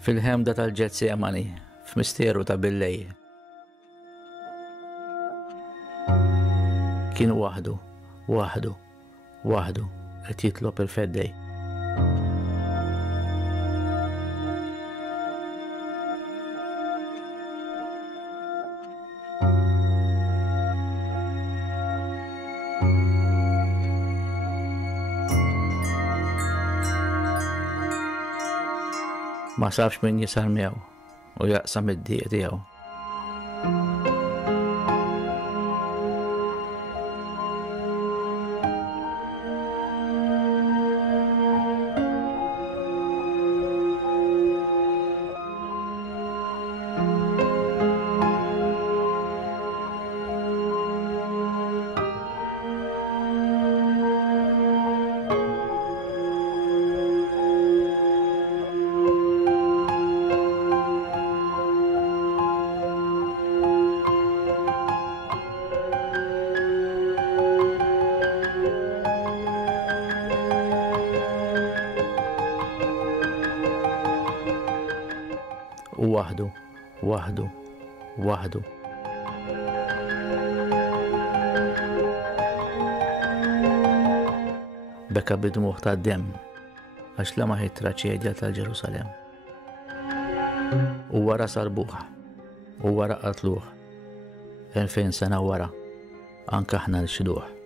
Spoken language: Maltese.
fil-ħemda tal-Ġetsemani, f'misteru ta' billej. Kien waħdu, qed jitlob il-feddej. Ma safx min jisar miegħu u jaqsam id-dieq tiegħu. U waħdu. Beka bidmuħ ta' dem, għax la maħi traċedja tal-Ġerusalem. U wara sarbuħ, u wara qatluħ, 2000 sena wara, anka ħna l-xiduħ.